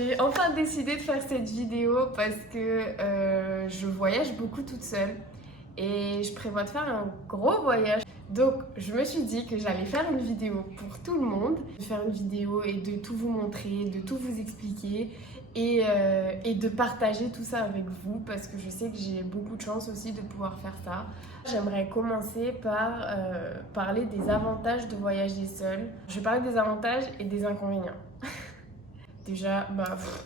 J'ai enfin décidé de faire cette vidéo parce que je voyage beaucoup toute seule et je prévois de faire un gros voyage. Donc je me suis dit que j'allais faire une vidéo pour tout le monde, de faire une vidéo et de tout vous montrer, de tout vous expliquer et de partager tout ça avec vous parce que je sais que j'ai beaucoup de chance aussi de pouvoir faire ça. J'aimerais commencer par parler des avantages de voyager seule. Je vais parler des avantages et des inconvénients. Déjà,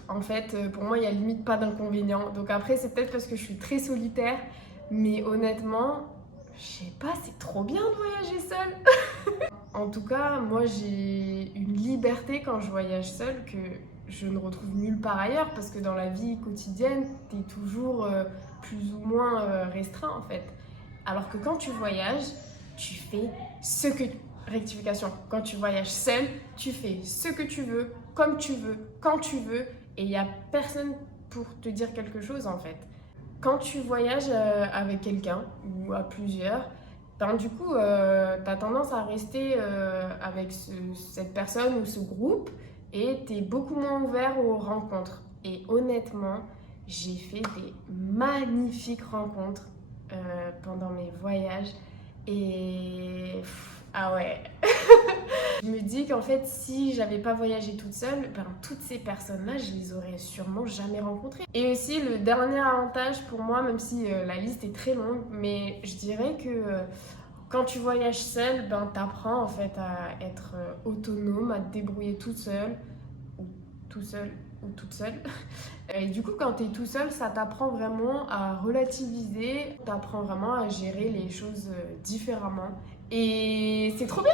en fait, pour moi, il n'y a limite pas d'inconvénients. Donc après, c'est peut-être parce que je suis très solitaire, mais honnêtement, je sais pas, c'est trop bien de voyager seule. En tout cas, moi, j'ai une liberté quand je voyage seule que je ne retrouve nulle part ailleurs, parce que dans la vie quotidienne, tu es toujours plus ou moins restreint, en fait. Alors que quand tu voyages, tu fais ce que... Rectification, quand tu voyages seul, tu fais ce que tu veux, comme tu veux, quand tu veux, et il n'y a personne pour te dire quelque chose en fait. Quand tu voyages avec quelqu'un ou à plusieurs, du coup, tu as tendance à rester avec cette personne ou ce groupe et tu es beaucoup moins ouvert aux rencontres. Et honnêtement, j'ai fait des magnifiques rencontres pendant mes voyages et... Ah ouais. Je me dis qu'en fait, si j'avais pas voyagé toute seule, toutes ces personnes-là, je les aurais sûrement jamais rencontrées. Et aussi, le dernier avantage pour moi, même si la liste est très longue, mais je dirais que quand tu voyages seule, t'apprends en fait à être autonome, à te débrouiller toute seule, ou tout seul, ou toute seule. Et du coup, quand tu es tout seul, ça t'apprend vraiment à relativiser, t'apprend vraiment à gérer les choses différemment. Et c'est trop bien!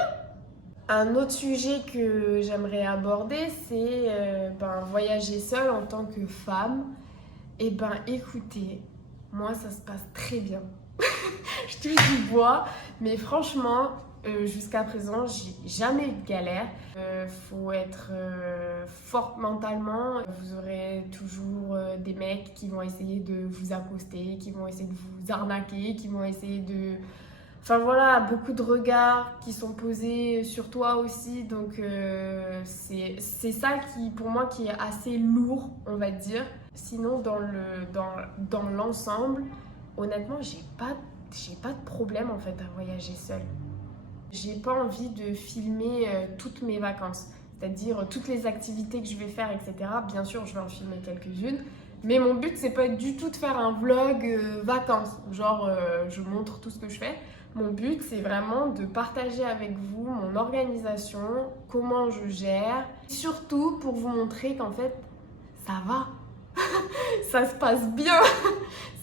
Un autre sujet que j'aimerais aborder, c'est voyager seule en tant que femme. Et écoutez, moi ça se passe très bien. Je touche du bois, mais franchement, jusqu'à présent, j'ai jamais eu de galère. Faut être forte mentalement. Vous aurez toujours des mecs qui vont essayer de vous accoster, qui vont essayer de vous arnaquer, qui vont essayer de... Enfin voilà, beaucoup de regards qui sont posés sur toi aussi, donc c'est ça qui, pour moi, qui est assez lourd, on va dire. Sinon, dans l'ensemble, honnêtement, j'ai pas de problème en fait à voyager seule. J'ai pas envie de filmer toutes mes vacances, c'est-à-dire toutes les activités que je vais faire, etc. Bien sûr, je vais en filmer quelques-unes, mais mon but, c'est pas du tout de faire un vlog vacances, genre je montre tout ce que je fais. Mon but, c'est vraiment de partager avec vous mon organisation, comment je gère, surtout pour vous montrer qu'en fait, ça va, ça se passe bien.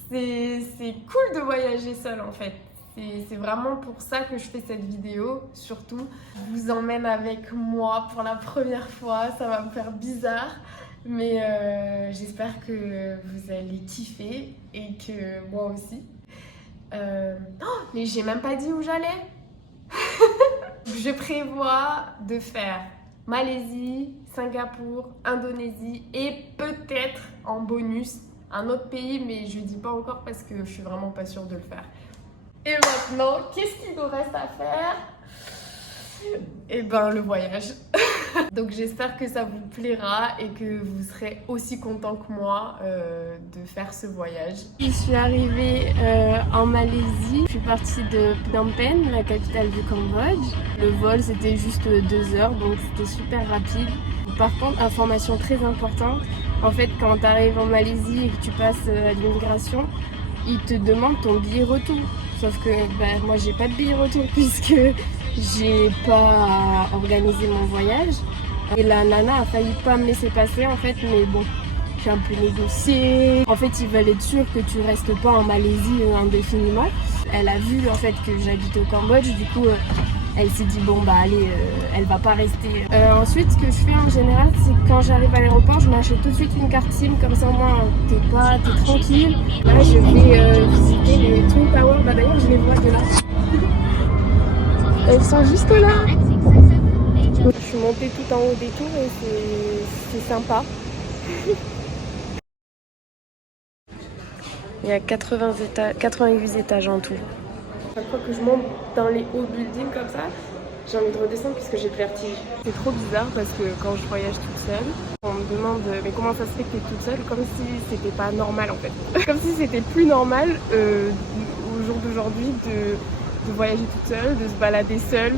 C'est cool de voyager seule en fait. C'est vraiment pour ça que je fais cette vidéo, surtout. Je vous emmène avec moi pour la première fois, ça va me faire bizarre. Mais j'espère que vous allez kiffer et que moi aussi. Oh, mais j'ai même pas dit où j'allais. Je prévois de faire Malaisie, Singapour, Indonésie et peut-être en bonus un autre pays, mais je dis pas encore parce que je suis vraiment pas sûre de le faire. Et maintenant, qu'est-ce qu'il nous reste à faire? Eh le voyage. Donc j'espère que ça vous plaira et que vous serez aussi content que moi de faire ce voyage. Je suis arrivée en Malaisie. Je suis partie de Phnom Penh, la capitale du Cambodge. Le vol c'était juste 2 heures, donc c'était super rapide. Par contre, information très importante, en fait quand tu arrives en Malaisie et que tu passes à l'immigration, ils te demandent ton billet retour. Sauf que moi j'ai pas de billet retour puisque j'ai pas organisé mon voyage. Et la nana a failli pas me laisser passer en fait, mais bon, j'ai un peu négocié. En fait, ils veulent être sûrs que tu restes pas en Malaisie indéfiniment. Elle a vu en fait que j'habitais au Cambodge, du coup elle s'est dit bon allez, elle va pas rester. Ensuite, ce que je fais en général, c'est que quand j'arrive à l'aéroport, je m'achète tout de suite une carte SIM, comme ça au moins t'es tranquille. Là, je vais visiter les Twin Towers. D'ailleurs, je les vois de là. Elles sont juste là. Je suis montée tout en haut des tours et c'est sympa. Il y a 88 étages en tout. Chaque fois que je monte dans les hauts buildings comme ça, J'ai envie de redescendre parce que j'ai le vertige. C'est trop bizarre parce que quand je voyage toute seule, on me demande mais comment ça se fait que t'es toute seule, comme si c'était pas normal en fait. Comme si c'était plus normal au jour d'aujourd'hui de voyager toute seule, de se balader seule.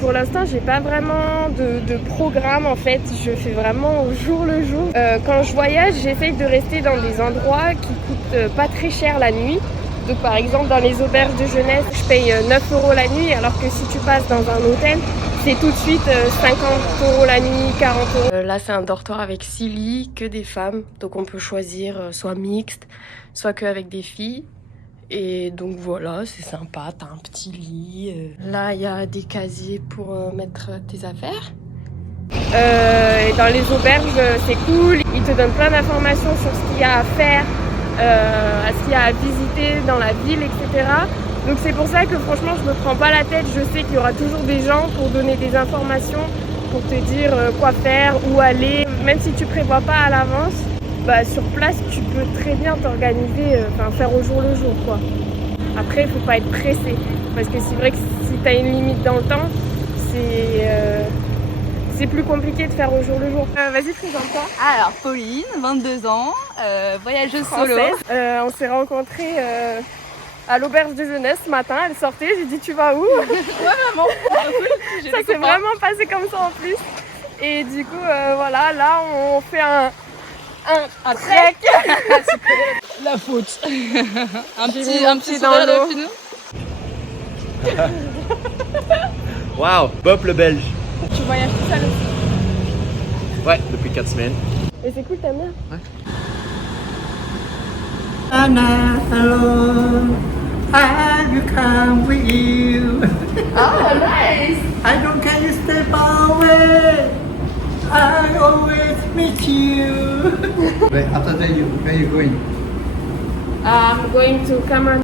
Pour l'instant, j'ai pas vraiment de programme en fait. Je fais vraiment au jour le jour. Quand je voyage, j'essaye de rester dans des endroits qui coûtent pas très cher la nuit. Donc par exemple dans les auberges de jeunesse, je paye 9 € la nuit, alors que si tu passes dans un hôtel, c'est tout de suite 50 € la nuit, 40 €. Là c'est un dortoir avec 6 lits, que des femmes. Donc on peut choisir soit mixte, soit que avec des filles. Et donc voilà, c'est sympa, t'as un petit lit. Là il y a des casiers pour mettre tes affaires. Et dans les auberges, c'est cool, ils te donnent plein d'informations sur ce qu'il y a à faire. À ce qu'il y a à visiter dans la ville, etc. Donc c'est pour ça que franchement je me prends pas la tête, je sais qu'il y aura toujours des gens pour donner des informations, pour te dire quoi faire, où aller. Même si tu prévois pas à l'avance, bah, sur place tu peux très bien t'organiser, faire au jour le jour quoi. Après il faut pas être pressé, parce que c'est vrai que si tu as une limite dans le temps, c'est plus compliqué de faire au jour le jour. Vas-y, présente-toi. Alors, Pauline, 22 ans, voyageuse solo. On s'est rencontrés à l'auberge de jeunesse ce matin. Elle sortait, j'ai dit tu vas où? Ouais, maman. Ça s'est vraiment passé comme ça en plus. Et du coup, voilà, là on fait un trek. La faute. un petit dans sourire l'eau. de Finou. Waouh, Bob le Belge. Tu voyages tout seul aussi? Ouais, depuis 4 semaines. Et c'est cool, t'aimes bien? Ouais. Anna, hello. I will come with you. Oh, nice! I don't care you stay far away. I always miss you. Wait, after that, where you going? I'm going to Cameron.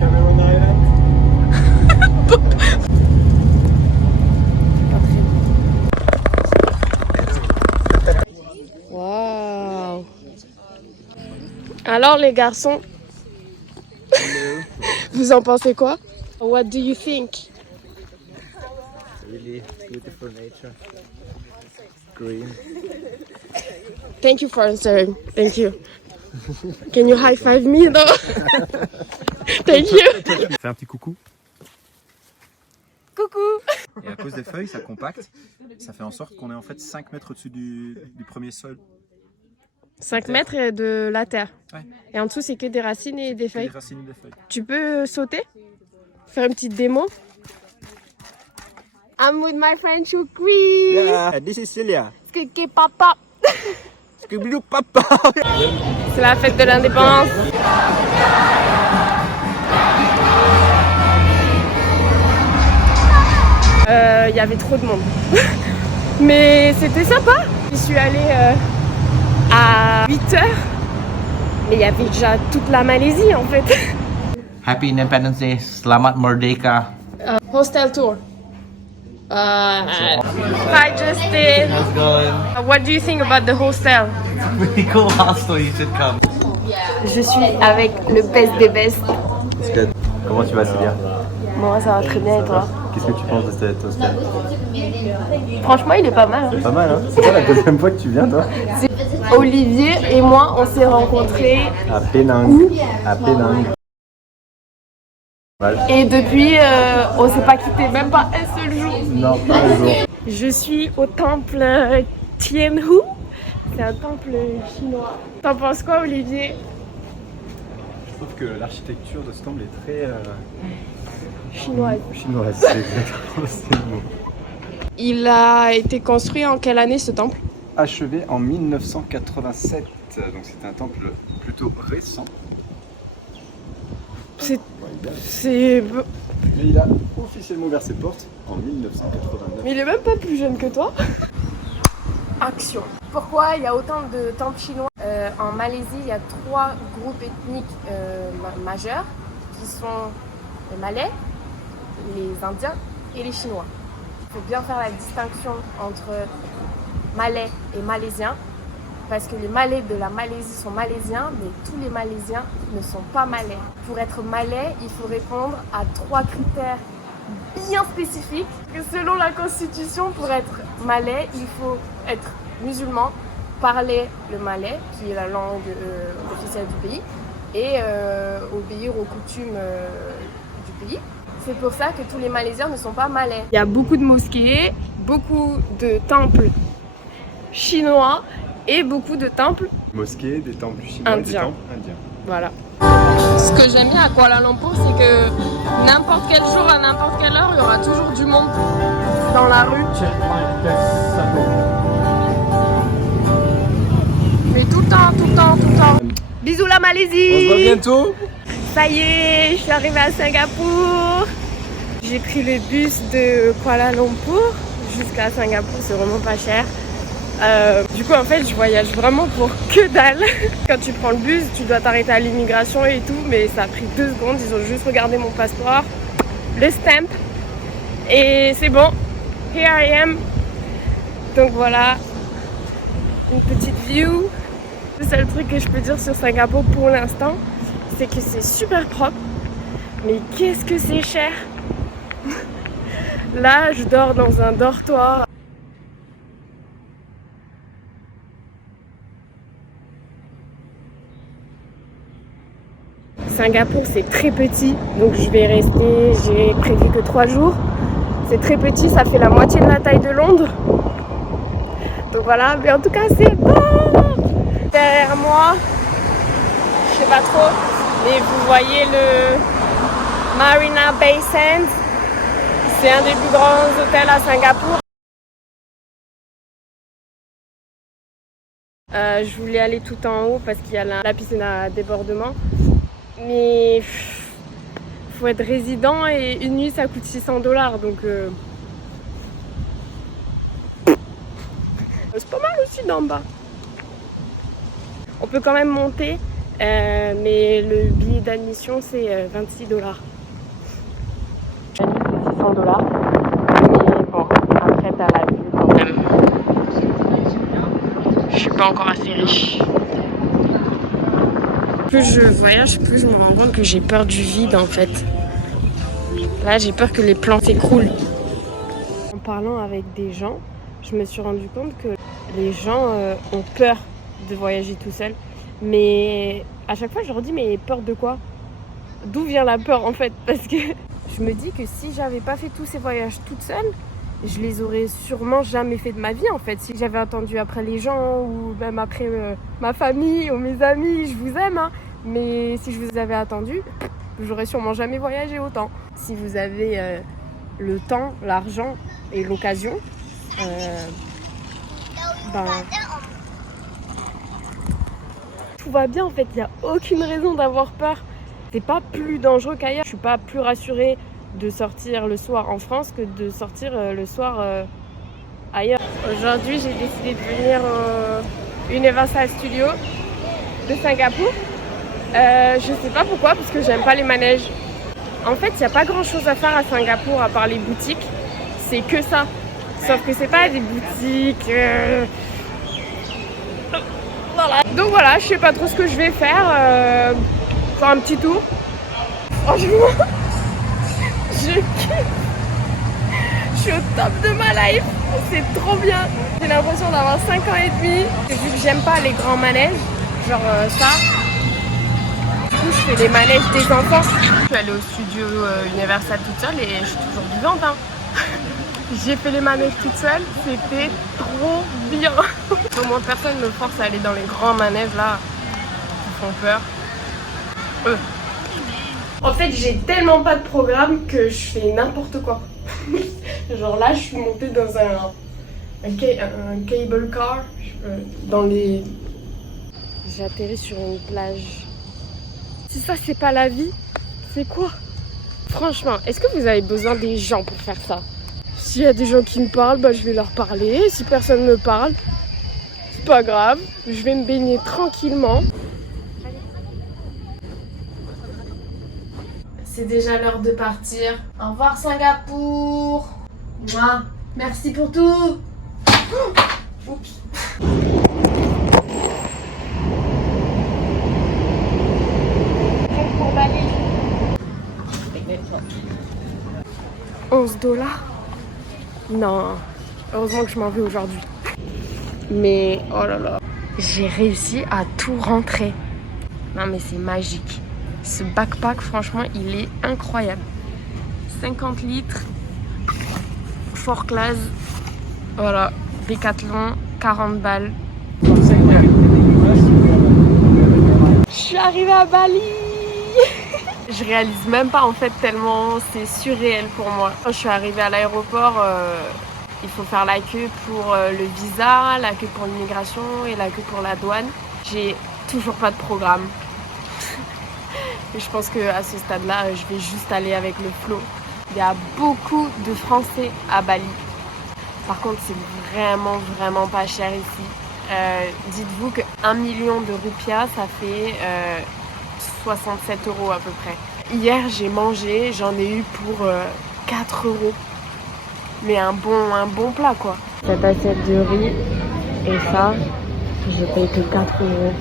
Waouh! Alors les garçons, vous en pensez quoi? What do you think? Really beautiful nature. Green. Thank you for answering. Thank you. Can you high five me though? Thank you. Fais un petit coucou. Coucou. Et à cause des feuilles, ça compacte. Ça fait en sorte qu'on est en fait 5 mètres au-dessus du premier sol. 5 mètres de la terre. Ouais. Et en dessous, c'est que des racines et des Des feuilles. racines et des feuilles. Tu peux sauter? Faire une petite démo? I'm with my friend Choukri. Yeah, this is Celia. Skiki papa. Scooby-Doo papa. C'est la fête de l'indépendance. Il y avait trop de monde. Mais c'était sympa. Je suis allée à 8h. Mais il y avait déjà toute la Malaisie en fait. Happy Independence Day, Selamat Merdeka. Hostel tour. Hi Justin. How's it going? What do you think about the hostel? Pretty cool hostel, you should come. Je suis avec le best des best. Comment tu vas, Celia? Moi ça va très bien et toi? Qu'est-ce que tu penses de cet hostel? Franchement il est pas mal. Hein. Pas mal, hein? C'est pas la deuxième fois que tu viens, toi? Olivier et moi on s'est rencontrés À Penang. À Penang. et depuis on s'est pas quitté même pas un seul jour. Non, pas un jour. Je suis au temple Tianhu. C'est un temple chinois. T'en penses quoi Olivier? Je trouve que l'architecture de ce temple est très Chinoise. chinoise. C'est exactement le mot. Il a été construit en quelle année ce temple? Achevé en 1987, donc c'est un temple plutôt récent. C'est... Mais il a officiellement ouvert ses portes en 1989. Mais il est même pas plus jeune que toi. Action. Pourquoi il y a autant de temples chinois? En Malaisie, il y a 3 groupes ethniques majeurs qui sont les Malais, les Indiens et les Chinois. Il faut bien faire la distinction entre Malais et Malaisiens parce que les Malais de la Malaisie sont malaisiens, mais tous les Malaisiens ne sont pas malais. Pour être malais, il faut répondre à 3 critères bien spécifiques. Selon la constitution, pour être malais, il faut être musulman, parler le malais, qui est la langue officielle du pays, et obéir aux coutumes du pays. C'est pour ça que tous les Malaisiens ne sont pas malais. Il y a beaucoup de mosquées, beaucoup de temples chinois et beaucoup de temples Mosquées, des temples chinois, indiens. des temples indiens. Voilà. Ce que j'aime bien à Kuala Lumpur, c'est que n'importe quel jour, à n'importe quelle heure, il y aura toujours du monde dans la rue. Mais tout le temps, tout le temps, tout le temps. Bisous la Malaisie! On se voit bientôt! Ça y est, je suis arrivée à Singapour. J'ai pris le bus de Kuala Lumpur jusqu'à Singapour, c'est vraiment pas cher. Du coup en fait je voyage vraiment pour que dalle. Quand tu prends le bus tu dois t'arrêter à l'immigration et tout, mais ça a pris 2 secondes, ils ont juste regardé mon passeport, le stamp et c'est bon, here I am. Donc voilà, une petite view. Le seul truc que je peux dire sur Singapour pour l'instant, c'est que c'est super propre, mais qu'est-ce que c'est cher. Là je dors dans un dortoir. Singapour c'est très petit, donc je vais rester, j'ai prévu que 3 jours. C'est très petit, ça fait la moitié de la taille de Londres. Donc voilà, mais en tout cas c'est bon. Derrière moi, je sais pas trop, mais vous voyez le Marina Bay Sands. C'est un des plus grands hôtels à Singapour. Je voulais aller tout en haut parce qu'il y a la piscine à débordement. Mais faut être résident et une nuit ça coûte $600, donc c'est pas mal aussi d'en bas. On peut quand même monter, mais le billet d'admission c'est $26. C'est $600, mais bon, après t'as la vue quand même. Je suis pas encore assez riche. Plus je voyage, plus je me rends compte que j'ai peur du vide en fait. Là, j'ai peur que les plans s'écroulent. En parlant avec des gens, je me suis rendu compte que les gens ont peur de voyager tout seul. Mais à chaque fois, je leur dis, mais peur de quoi? D'où vient la peur en fait? Parce que je me dis que si j'avais pas fait tous ces voyages toute seule, je les aurais sûrement jamais fait de ma vie en fait. Si j'avais attendu après les gens ou même après ma famille ou mes amis, je vous aime hein. Mais si je vous avais attendu, j'aurais sûrement jamais voyagé autant. Si vous avez le temps, l'argent et l'occasion, tout va bien en fait. Il n'y a aucune raison d'avoir peur. C'est pas plus dangereux qu'ailleurs. Je suis pas plus rassurée de sortir le soir en France que de sortir le soir ailleurs. Aujourd'hui, j'ai décidé de venir au Universal Studios de Singapour. Je sais pas pourquoi, parce que j'aime pas les manèges. En fait, il n'y a pas grand chose à faire à Singapour à part les boutiques. C'est que ça. Sauf que c'est pas des boutiques. Voilà. Donc voilà, je sais pas trop ce que je vais faire. Faire un petit tour. Franchement. Je kiffe. Je suis au top de ma life. C'est trop bien. J'ai l'impression d'avoir 5 ans et demi. Vu que j'aime pas les grands manèges, genre ça. Du coup, je fais les manèges des enfants. Je suis allée au studio Universal toute seule et je suis toujours vivante. Hein. J'ai fait les manèges toute seule. C'était trop bien. Au moins, personne ne me force à aller dans les grands manèges là. Qui font peur. En fait, j'ai tellement pas de programme que je fais n'importe quoi. Genre là, je suis montée dans un cable car. J'ai atterri sur une plage. Si ça, c'est pas la vie, c'est quoi? Franchement, est-ce que vous avez besoin des gens pour faire ça? S'il y a des gens qui me parlent, bah, je vais leur parler. Si personne me parle, c'est pas grave. Je vais me baigner tranquillement. C'est déjà l'heure de partir. Au revoir Singapour. Mouah. Merci pour tout. Oups. $11. Non, heureusement que je m'en vais aujourd'hui. Mais oh là là, j'ai réussi à tout rentrer. Non mais c'est magique. Ce backpack, franchement, il est incroyable. 50 litres, fort classe. Voilà, Decathlon, 40 balles. Je suis arrivée à Bali. Je réalise même pas en fait tellement c'est surréel pour moi. Quand je suis arrivée à l'aéroport, il faut faire la queue pour le visa, la queue pour l'immigration et la queue pour la douane. J'ai toujours pas de programme. Et je pense qu'à ce stade-là, je vais juste aller avec le flow. Il y a beaucoup de Français à Bali. Par contre, c'est vraiment pas cher ici. Dites-vous que 1 million de rupias, ça fait 67 € à peu près. Hier, j'ai mangé, j'en ai eu pour 4 €. Mais un bon plat, quoi. Cette assiette de riz et ça, j'ai payé que 4 €.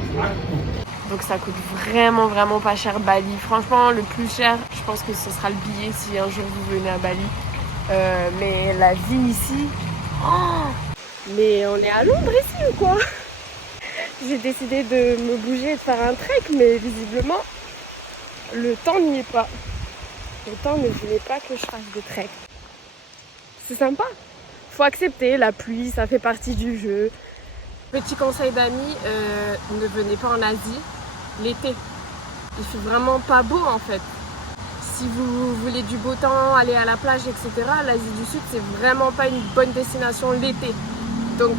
Donc ça coûte vraiment pas cher Bali. Franchement, le plus cher, je pense que ce sera le billet si un jour vous venez à Bali. Mais la vie ici... Oh, mais on est à Londres ici ou quoi? J'ai décidé de me bouger et de faire un trek, mais visiblement, le temps n'y est pas. Le temps ne voulait pas que je fasse de trek. C'est sympa. Faut accepter, la pluie, ça fait partie du jeu. Petit conseil d'amis, ne venez pas en Asie l'été. Il fait vraiment pas beau en fait. Si vous voulez du beau temps, aller à la plage, etc., l'Asie du Sud, c'est vraiment pas une bonne destination l'été. Donc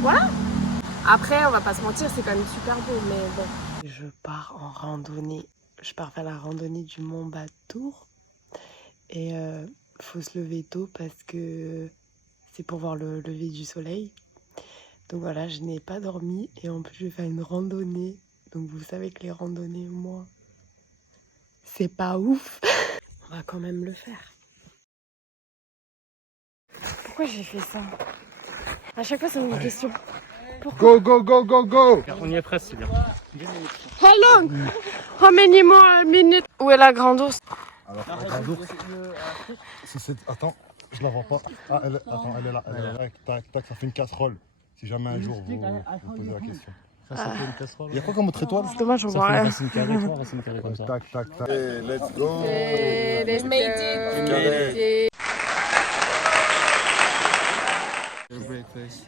voilà. Après, on va pas se mentir, c'est quand même super beau, mais bon. Je pars en randonnée. Je pars faire la randonnée du Mont Batour. Et faut se lever tôt parce que c'est pour voir le lever du soleil. Donc voilà, je n'ai pas dormi et en plus je vais faire une randonnée. Donc vous savez que les randonnées, moi, c'est pas ouf. On va quand même le faire. Pourquoi j'ai fait ça? À chaque fois, c'est une question. Pourquoi? Go. On y est presque, c'est bien. How long? How many more minutes? Où est la grande ours? Alors, la grande ours, attends, je la vois pas. Ah, elle est là. Tac, ça fait une casserole. Si jamais un jour vous posez la question. Ça fait une casserole. Il y a quoi comme autre étoile? C'est dommage, on voit rien. Racine carrée, 3 racines carrées comme ça. Tac. Hey, let's go. Let's make it. Breakfast.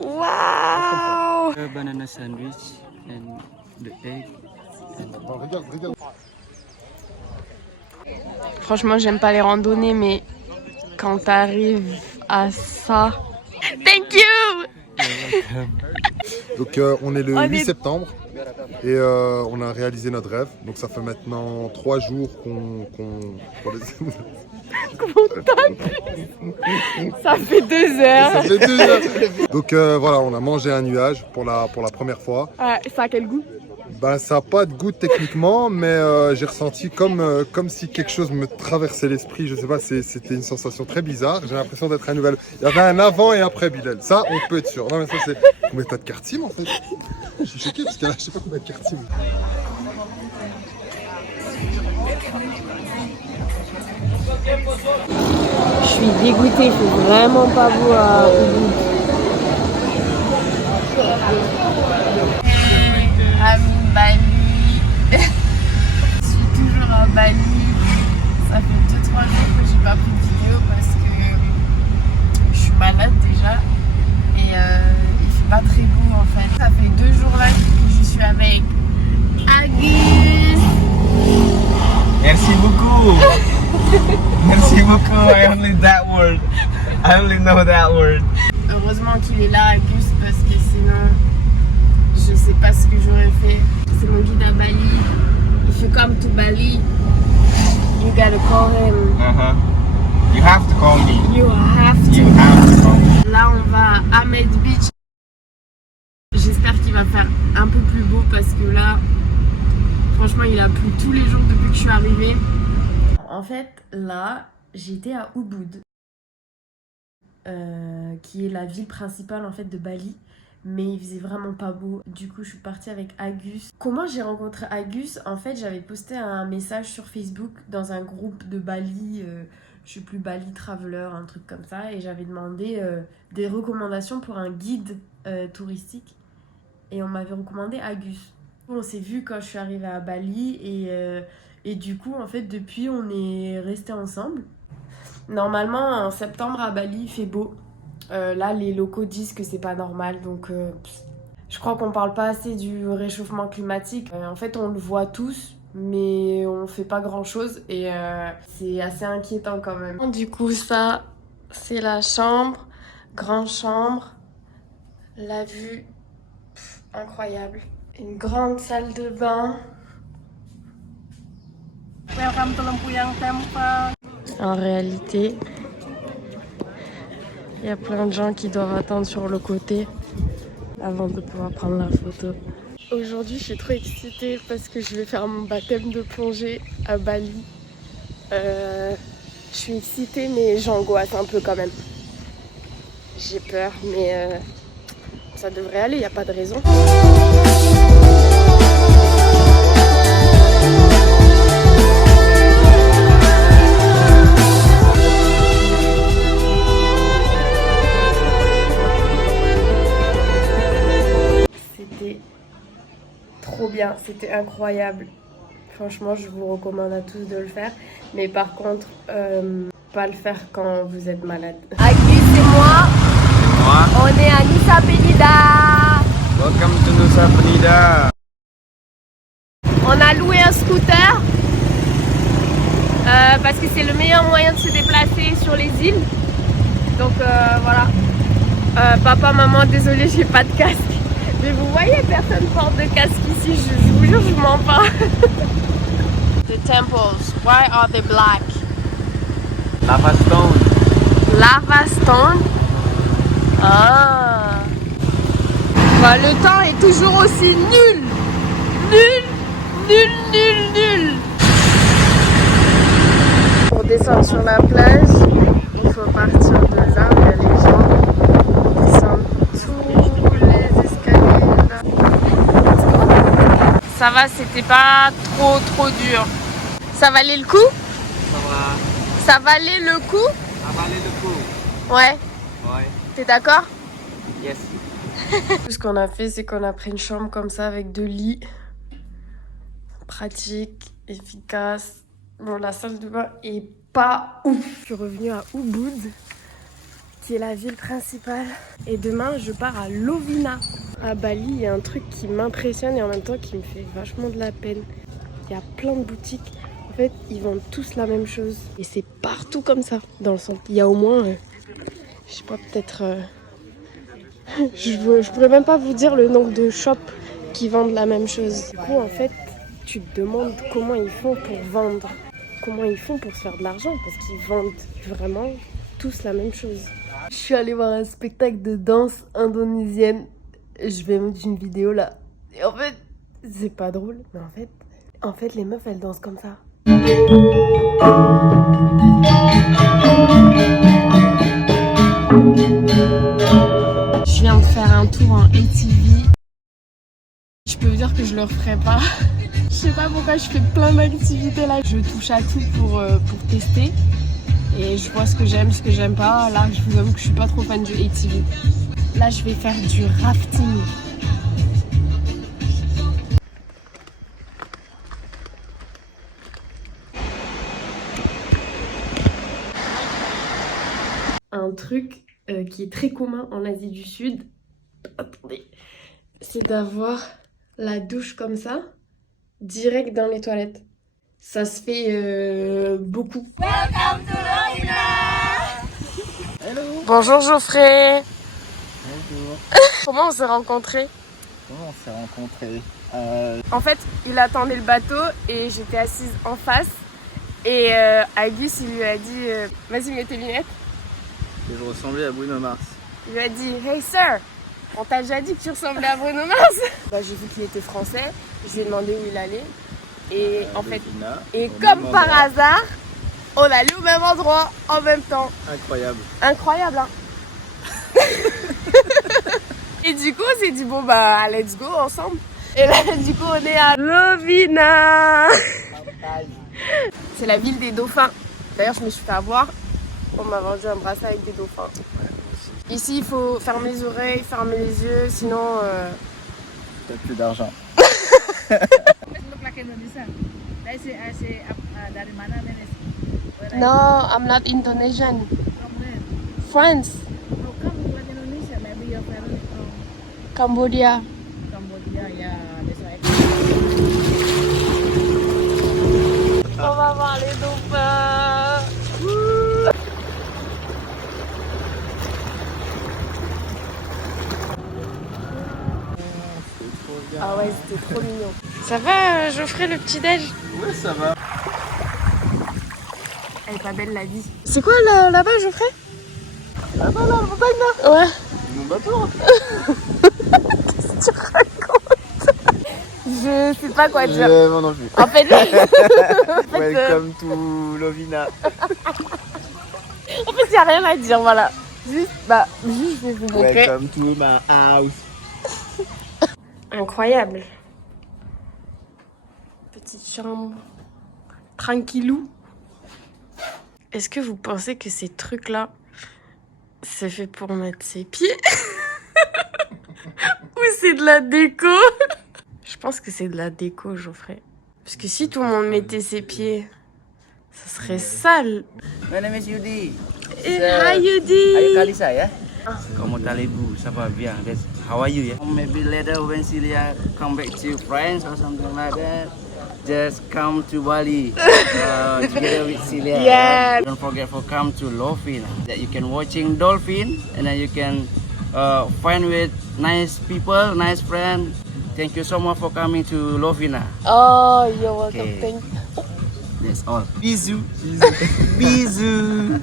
Wow! Banana sandwich and the egg. Regarde. Franchement, j'aime pas les randonnées, mais quand t'arrives à ça... Thank you! Donc on est le 8 septembre et on a réalisé notre rêve. Donc ça fait maintenant 3 jours qu'on Ça fait 2 heures. Ça fait 2 heures. Donc voilà, on a mangé un nuage pour la première fois. Ça a quel goût? Ben, ça n'a pas de goût techniquement, mais j'ai ressenti comme si quelque chose me traversait l'esprit. Je sais pas, c'était une sensation très bizarre. J'ai l'impression d'être un nouvel. Il y avait un avant et après Bilal. Ça, on peut être sûr. Non mais ça c'est. Combien t'as de cartes SIM en fait? Je suis choqué parce que là, je sais pas combien de cartes SIM. Je suis dégoûtée, il faut vraiment pas beau à Ubud. Bali. Je suis toujours à Bali. Ça fait 2-3 jours que j'ai pas pris de vidéo parce que je suis malade déjà. Et il fait pas très beau en fait. Ça fait 2 jours là que je suis avec Agus. Merci beaucoup. Merci beaucoup. I only that word. I only know that word. Heureusement qu'il est là, Agus, parce que sinon, je sais pas ce que j'aurais fait. C'est mon guide à Bali. If you come to Bali, you gotta call him. You have to call me. You have to. You have to call me. Là, on va à Ahmed Beach. J'espère qu'il va faire un peu plus beau parce que là, franchement, il a plu tous les jours depuis que je suis arrivée. En fait, là, j'étais à Ubud, qui est la ville principale en fait de Bali. mais il faisait vraiment pas beau. Du coup, je suis partie avec Agus. Comment j'ai rencontré Agus? En fait, j'avais posté un message sur Facebook dans un groupe de Bali, je sais plus, Bali Traveler, un truc comme ça, et j'avais demandé des recommandations pour un guide touristique, et on m'avait recommandé Agus. On s'est vu quand je suis arrivée à Bali, et du coup, en fait, depuis, on est restés ensemble. Normalement, en septembre à Bali, il fait beau. Là, les locaux disent que c'est pas normal, donc je crois qu'on parle pas assez du réchauffement climatique. En fait, on le voit tous, mais on fait pas grand chose et c'est assez inquiétant quand même. Du coup, ça, c'est la chambre, grande chambre, la vue, incroyable. Une grande salle de bain. Welcome to Lempuyang Temple. En réalité, il y a plein de gens qui doivent attendre sur le côté avant de pouvoir prendre la photo. Aujourd'hui, je suis trop excitée parce que je vais faire mon baptême de plongée à Bali. Je suis excitée, mais j'angoisse un peu quand même. J'ai peur, mais ça devrait aller, il n'y a pas de raison. Trop bien, c'était incroyable. Franchement, je vous recommande à tous de le faire. Mais par contre, pas le faire quand vous êtes malade. Agus et moi, on est à Nusa Penida. Welcome to Nusa Penida. On a loué un scooter parce que c'est le meilleur moyen de se déplacer sur les îles. Donc voilà. Papa, maman, désolé, j'ai pas de casque. Mais vous voyez, personne porte de casque ici, je vous jure, je mens pas. The temples, why are they black? Lava Stone. Lava stone? Ah. Bah, le temps est toujours aussi nul. Nul, nul, nul, nul. Pour descendre sur la plage, il faut partir de là, il y a les gens qui descendent tous les escaliers là. Ça va, c'était pas trop dur. Ça valait le coup? Ça va. Ça valait le coup? Ça valait le coup. Ouais. Ouais. T'es d'accord? Yes. Tout ce qu'on a fait, c'est qu'on a pris une chambre comme ça avec 2 lits. Pratique, efficace. Bon, la salle de bain est pas ouf. Je suis revenue à Ubud, qui est la ville principale. Et demain, je pars à Lovina. À Bali, il y a un truc qui m'impressionne et en même temps qui me fait vachement de la peine. Il y a plein de boutiques. En fait, ils vendent tous la même chose. Et c'est partout comme ça, dans le centre. Il y a au moins, je sais pas, peut-être... je pourrais même pas vous dire le nombre de shops qui vendent la même chose. Du coup, en fait, tu te demandes comment ils font pour vendre. Comment ils font pour se faire de l'argent. Parce qu'ils vendent vraiment tous la même chose. Je suis allée voir un spectacle de danse indonésienne. Je vais mettre une vidéo là. Et en fait, c'est pas drôle. Mais en fait, les meufs, elles dansent comme ça. Je viens de faire un tour en ATV. Je peux vous dire que je le referai pas. Je sais pas pourquoi je fais plein d'activités là. Je touche à tout pour tester. Et je vois ce que j'aime, ce que j'aime pas. Là, je vous avoue que je suis pas trop fan du ATV. Là, je vais faire du rafting. Un truc qui est très commun en Asie du Sud, attendez, c'est d'avoir la douche comme ça, direct dans les toilettes. Ça se fait beaucoup. Welcome to Lovina. Hello. Bonjour Geoffrey. Bonjour. Comment on s'est rencontrés? Comment on s'est rencontrés? En fait, il attendait le bateau et j'étais assise en face. Et Agus, il lui a dit vas-y, mets tes lunettes. Et je ressemblais à Bruno Mars. Il lui a dit hey sir, on t'a déjà dit que tu ressemblais à Bruno Mars. Bah, j'ai vu qu'il était français, je lui ai demandé où il allait. Et en fait, et comme par hasard, on allait au même endroit en même temps. Incroyable. Incroyable, hein. Et Et du coup, on s'est dit, bon, bah, let's go ensemble. Et là, du coup, on est à Lovina. C'est la ville des dauphins. D'ailleurs, je me suis fait avoir. On m'a vendu un bracelet avec des dauphins. Ici, il faut fermer les oreilles, fermer les yeux, sinon... T'as plus d'argent. No, I'm not Indonesian. France. Cambodia. On va voir les dauphins. Ah ouais, c'était trop mignon. Ça va, Geoffrey, le petit déj? Ouais, ça va. Elle est pas belle la vie. C'est quoi là-bas, Geoffrey? Là-bas, là, la montagne, là. Ouais. Mon bateau. Qu'est-ce que tu racontes? Je sais pas quoi dire. Moi non plus. En fait, Welcome to Lovina. En fait, y a rien à dire, voilà. Juste, je vais vous montrer. Welcome to my house. Incroyable. Petite chambre. Tranquillou. Est-ce que vous pensez que ces trucs-là, c'est fait pour mettre ses pieds? Ou c'est de la déco? Je pense que c'est de la déco, Geoffrey. Parce que si tout le monde mettait ses pieds, ça serait sale. My name is Yudi. Hi, Yudi. Are you Kalisa, yeah? Kamu Talibu, Sabah Biang. That's how are you, yeah? Maybe later when Celia come back to France or something like that, just come to Bali together with Celia. Yeah. Don't forget to come to Lovina. That you can watching dolphin and then you can find with nice people, nice friends. Thank you so much for coming to Lovina. Oh, you're welcome. Okay. Thank you. That's all. Bisous. Bisous.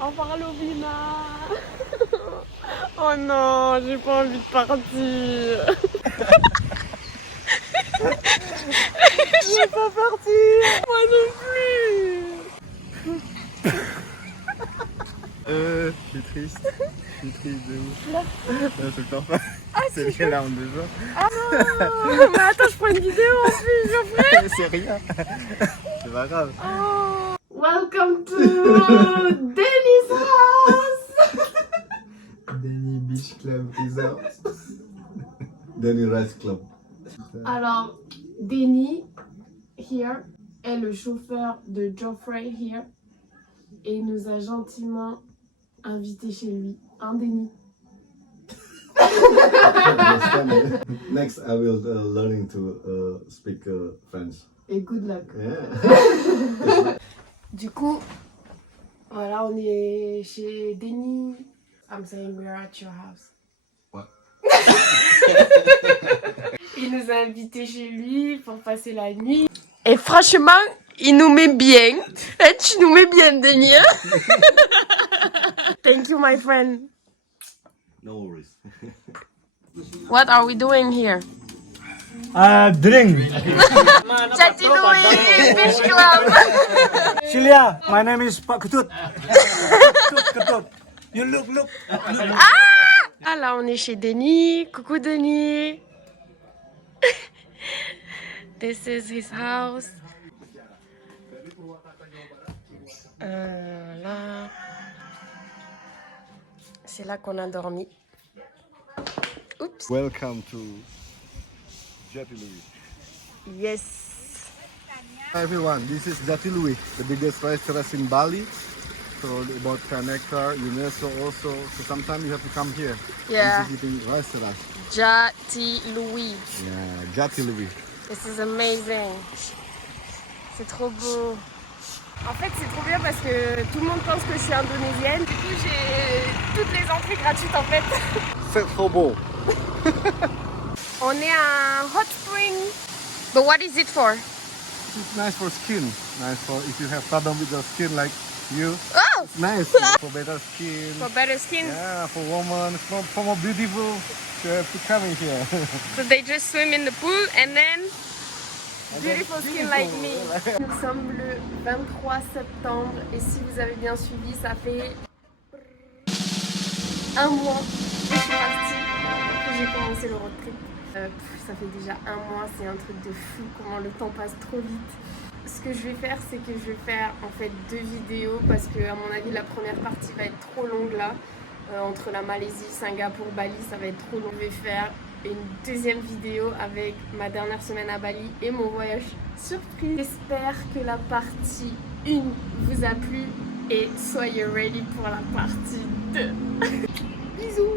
Au revoir, Lovina. Oh non, j'ai pas envie de partir. Je vais pas partir. Moi non plus. Je suis triste. Je suis triste de ouf. Non, je pleure pas. C'est les larmes de joie. Ah non. Mais attends, je prends une vidéo en plus, Geoffrey. C'est rien. C'est pas grave. Oh. Welcome to Denny's house. Denny Beach Club Resort. Denny Rice Club. Alors, Denny, here, est le chauffeur de Geoffrey, here. Et il nous a gentiment invités chez lui. Hein, Denny? Next, I will learning to speak French. Et good luck. Yeah. Du coup, voilà, on est chez Denny. I'm saying we're at your house. What? Il nous a invités chez lui pour passer la nuit. Et franchement, il nous met bien. Et tu nous mets bien, Denny. Thank you, my friend. No worries. What are we doing here? Drink. Jati Louis Beach Club. Celia, my name is Pak Ketut. Ketut. You look. Ah là, on est chez Denny. Coucou, Denny. This is his house. Là. C'est là qu'on a dormi. Oups. Welcome to Jatiluwi. Yes. Hi everyone, this is Jatiluwi, the biggest rice terrace in Bali. So about 10 hectares, UNESCO also. So sometimes you have to come here. Yeah. This is eating rice terrace. Jati Louis. Yeah, Jatiluwi. This is amazing. C'est trop beau. En fait, c'est trop bien parce que tout le monde pense que je suis indonésienne. Du coup, j'ai toutes les entrées gratuites en fait. C'est trop beau. On est à un hot spring. But what is it for? It's nice for skin. Nice for if you have problem with your skin like you. Oh! It's nice for better skin. For better skin. Yeah, for women, for more beautiful. You have to come in here. So they just swim in the pool and then Beautiful skin like me. Nous sommes le 23 septembre et si vous avez bien suivi, ça fait un mois que je suis partie, que j'ai commencé le road trip. Ça fait déjà un mois, c'est un truc de fou comment le temps passe trop vite. Ce que je vais faire, c'est que je vais faire en fait 2 vidéos parce que à mon avis la première partie va être trop longue là. Entre la Malaisie, Singapour, Bali, ça va être trop long. Je vais faire une deuxième vidéo avec ma dernière semaine à Bali et mon voyage surprise. J'espère que la partie 1 vous a plu et soyez ready pour la partie 2. Bisous.